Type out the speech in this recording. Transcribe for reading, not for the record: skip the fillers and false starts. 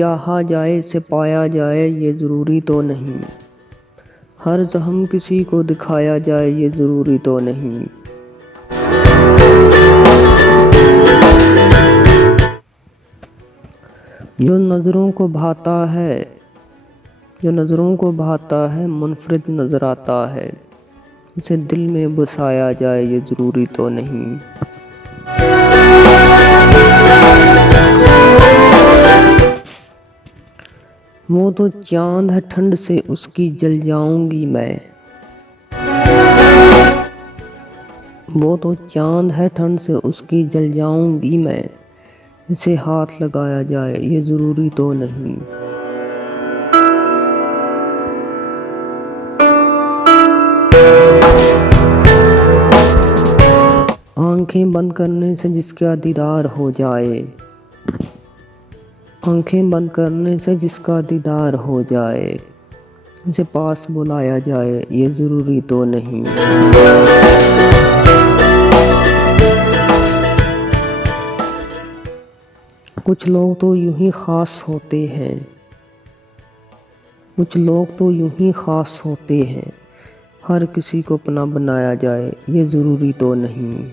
चाहा जाए इसे पाया जाए ये ज़रूरी तो नहीं। हर ज़ख्म किसी को दिखाया जाए ये ज़रूरी तो नहीं। जो नज़रों को भाता है मुनफरिद नज़र आता है। उसे दिल में बसाया जाए ये ज़रूरी तो नहीं। वो तो चांद है ठंड से उसकी जल जाऊंगी मैं। वो तो चांद है ठंड से उसकी जल जाऊंगी मैं। इसे हाथ लगाया जाए ये ज़रूरी तो नहीं। आंखें बंद करने से जिसका दीदार हो जाए। आंखें बंद करने से जिसका दीदार हो जाए। इसे पास बुलाया जाए ये ज़रूरी तो नहीं। कुछ लोग तो यूं ही ख़ास होते हैं। कुछ लोग तो यूं ही ख़ास होते हैं। हर किसी को अपना बनाया जाए ये ज़रूरी तो नहीं।